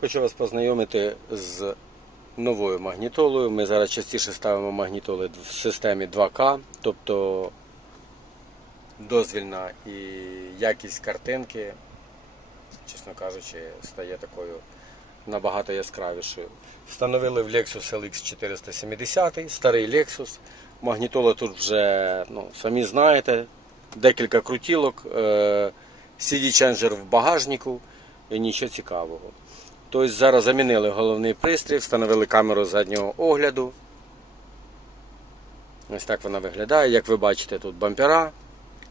Хочу вас познайомити з новою магнітолою. Ми зараз частіше ставимо магнітоли в системі 2К, тобто дозвільна і якість картинки, чесно кажучи, стає такою набагато яскравішою. Встановили в Lexus LX 470, старий Lexus. Магнітола тут вже, ну, самі знаєте, декілька крутілок, е, CD-ченджер в багажнику і нічого цікавого. Тобто зараз замінили головний пристрій, встановили камеру заднього огляду. Ось так вона виглядає. Як ви бачите, тут бампера.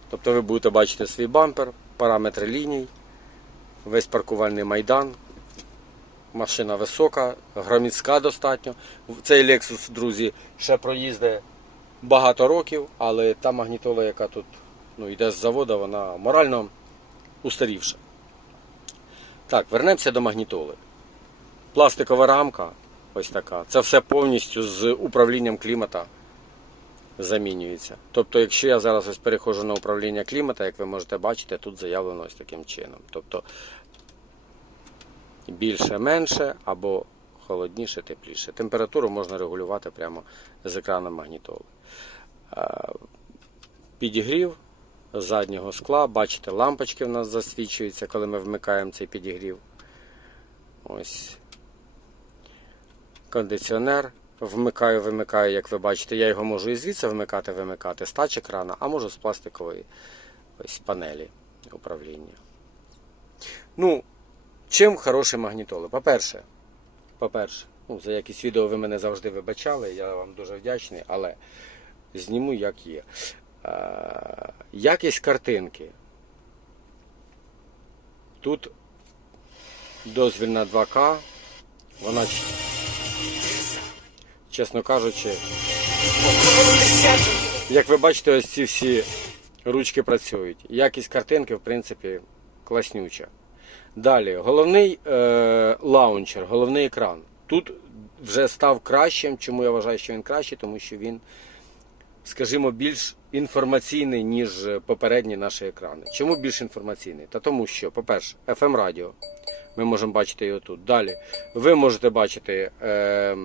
Тобто ви будете бачити свій бампер, параметри ліній, весь паркувальний майдан. Машина висока, громіцька достатньо. Цей Lexus, друзі, ще проїздить багато років, але та магнітола, яка тут ну, йде з заводу, вона морально устарівша. Так, вернемося до магнітоли. Пластикова рамка, ось така. Це все повністю з управлінням клімата замінюється. Тобто, якщо я зараз ось переходжу на управління клімата, як ви можете бачити, тут заявлено ось таким чином. Тобто більше-менше або холодніше, тепліше. Температуру можна регулювати прямо з екраном магнітоли. Е, Підігрів заднього скла. Бачите, лампочки в нас засвічуються, коли ми вмикаємо цей підігрів. Ось. Кондиціонер. Вмикаю, вимикаю, як ви бачите, я його можу і звідси вмикати, вимикати з тач екрана, а можу з пластикової ось панелі управління. Ну, чим хороші магнітоли? По-перше, по-перше, ну, за якісь відео ви мене завжди вибачали, я вам дуже вдячний, але зніму як є. Е, якість картинки. Тут дозвільна 2К, вона, чесно кажучи, як ви бачите, ось ці всі ручки працюють. Якість картинки, в принципі, класнюча. Далі, головний е, лаунчер, головний екран. Тут вже став кращим. Чому я вважаю, що він кращий? Тому що він, скажімо, більш інформаційний, ніж попередні наші екрани. Чому більш інформаційний? Та тому що, по-перше, FM радіо. Ми можемо бачити його тут. Далі. Ви можете бачити е,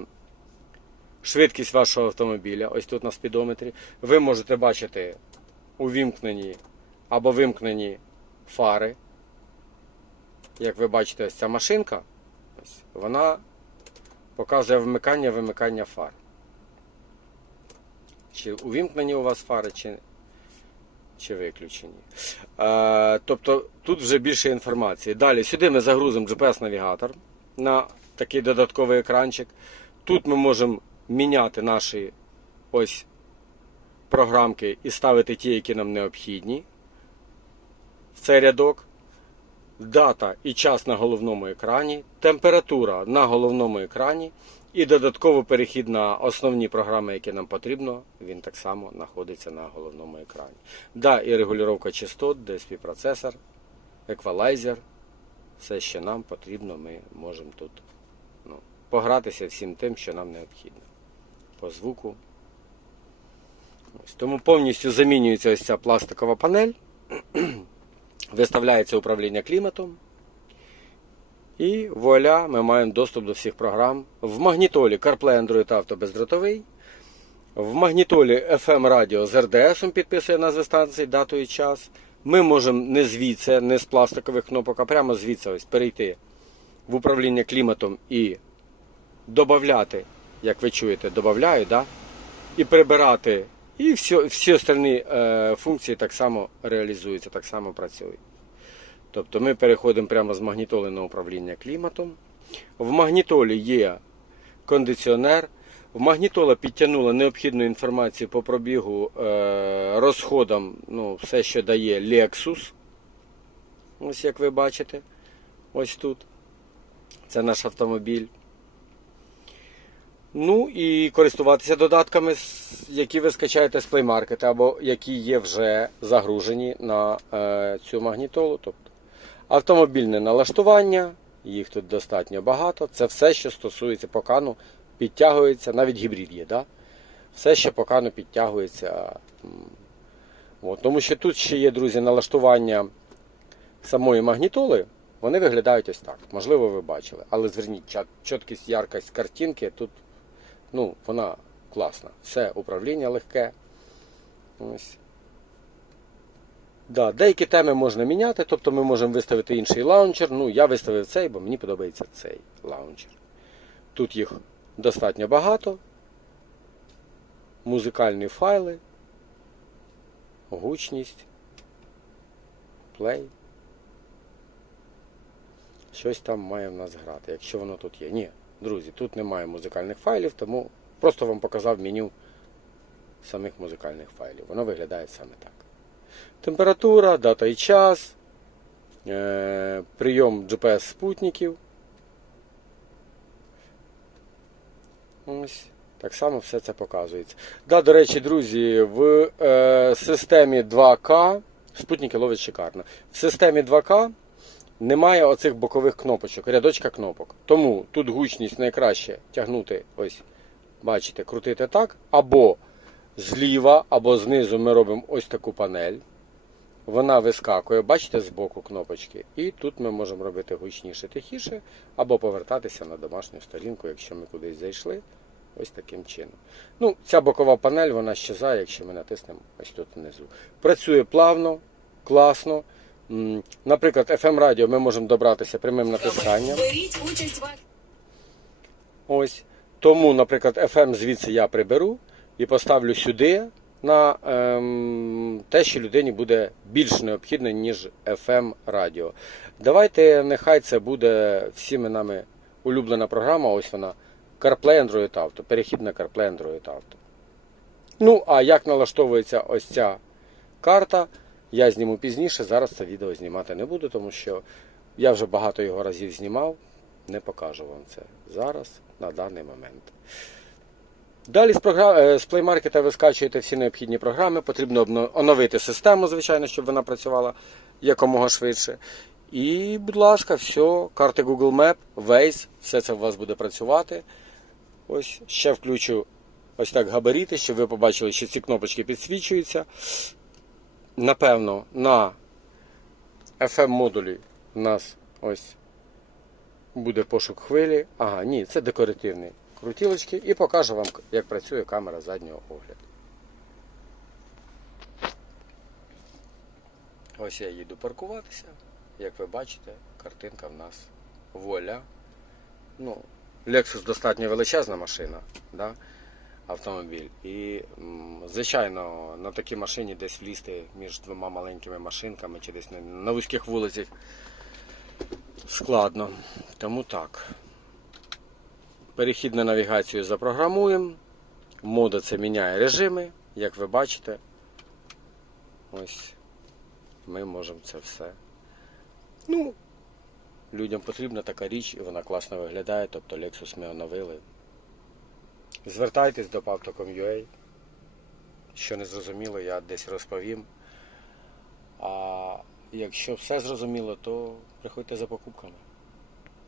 швидкість вашого автомобіля, ось тут на спідометрі. Ви можете бачити увімкнені або вимкнені фари. Як ви бачите, ось ця машинка, ось, вона показує вмикання вимикання фар. Чи увімкнені у вас фари, чи, чи виключені. Е, тобто тут вже більше інформації. Далі сюди ми загрузимо GPS-навігатор на такий додатковий екранчик. Тут ми можемо міняти наші ось програмки і ставити ті, які нам необхідні. В цей рядок. Дата і час на головному екрані, температура на головному екрані і додатково перехід на основні програми, які нам потрібно, він так само знаходиться на головному екрані. Да, і регулювання частот, DSP процесор, еквалайзер. Все, що нам потрібно, ми можемо тут ну, погратися всім тим, що нам необхідно. По звуку. Ось. Тому повністю замінюється ось ця пластикова панель. Виставляється управління кліматом. І вуаля, ми маємо доступ до всіх програм. В магнітолі CarPlay Android Auto бездротовий. В магнітолі FM радіо з RDS підписує назви станції, дату і час. Ми можемо не звідси, не з пластикових кнопок, а прямо звідси ось перейти в управління кліматом і додати, як ви чуєте, додаю, да? і прибирати. І всі, всі остальні е, функції так само реалізуються, так само працюють. Тобто ми переходимо прямо з магнітоли на управління кліматом. В магнітолі є кондиціонер. В магнітола підтягнула необхідну інформацію по пробігу е, розходам, ну, все, що дає Lexus. Ось як ви бачите. Ось тут. Це наш автомобіль. Ну і користуватися додатками, які ви скачаєте з Play Market, або які є вже загружені на е, цю магнітолу. Тобто автомобільне налаштування, їх тут достатньо багато. Це все, що стосується покану, підтягується, навіть гібрид є. Да? Все, що покану підтягується. От, тому що тут ще є, друзі, налаштування самої магнітоли. Вони виглядають ось так. Можливо, ви бачили. Але зверніть, чіткість, яркость картинки тут, ну, вона класна. Все управління легке. Ось. Да, деякі теми можна міняти, тобто ми можемо виставити інший лаунчер. Ну, я виставив цей, бо мені подобається цей лаунчер. Тут їх достатньо багато. Музикальні файли, гучність, плей. Щось там має в нас грати, якщо воно тут є. Ні, друзі, тут немає музикальних файлів, тому просто вам показав меню самих музикальних файлів. Воно виглядає саме так. Температура, дата і час, е, прийом GPS-спутників. Ось. Так само все це показується. Да, до речі, друзі, в е, системі 2К спутники ловлять шикарно. В системі 2К немає оцих бокових кнопочок, рядочка кнопок. Тому тут гучність найкраще тягнути, ось, бачите, крутити так. Або зліва, або знизу ми робимо ось таку панель. Вона вискакує, бачите, з боку кнопочки. І тут ми можемо робити гучніше, тихіше, або повертатися на домашню сторінку, якщо ми кудись зайшли. Ось таким чином. Ну, ця бокова панель вона щезає, якщо ми натиснемо ось тут внизу. Працює плавно, класно. Наприклад, FM радіо ми можемо добратися прямим натисканням. Ось. Тому, наприклад, FM звідси я приберу і поставлю сюди на ем, те, що людині буде більш необхідно, ніж FM радіо. Давайте, нехай це буде всіми нами улюблена програма. Ось вона. CarPlay Android Auto. Перехід на CarPlay Android Auto. Ну, а як налаштовується ось ця карта, я зніму пізніше. Зараз це відео знімати не буду, тому що я вже багато його разів знімав. Не покажу вам це зараз, на даний момент. Далі з, е, Play Market ви скачуєте всі необхідні програми. Потрібно оновити систему, звичайно, щоб вона працювала якомога швидше. І, будь ласка, все, карти Google Map, Waze, все це у вас буде працювати. Ось ще включу ось так габаріти, щоб ви побачили, що ці кнопочки підсвічуються. Напевно, на FM модулі у нас ось буде пошук хвилі. Ага, ні, це декоративні крутілочки і покажу вам, як працює камера заднього огляду. Ось я їду паркуватися. Як ви бачите, картинка в нас воля. Ну, Lexus достатньо величезна машина, да? Автомобіль. І, звичайно, на такій машині десь влізти між двома маленькими машинками чи десь на, вузьких вулицях складно. Тому так. Перехід на навігацію запрограмуємо. Мода це міняє режими, як ви бачите. Ось ми можемо це все. Ну, людям потрібна така річ і вона класно виглядає, тобто Lexus ми оновили. Звертайтесь до Pavto.com.ua. Що не зрозуміло, я десь розповім. А якщо все зрозуміло, то приходьте за покупками.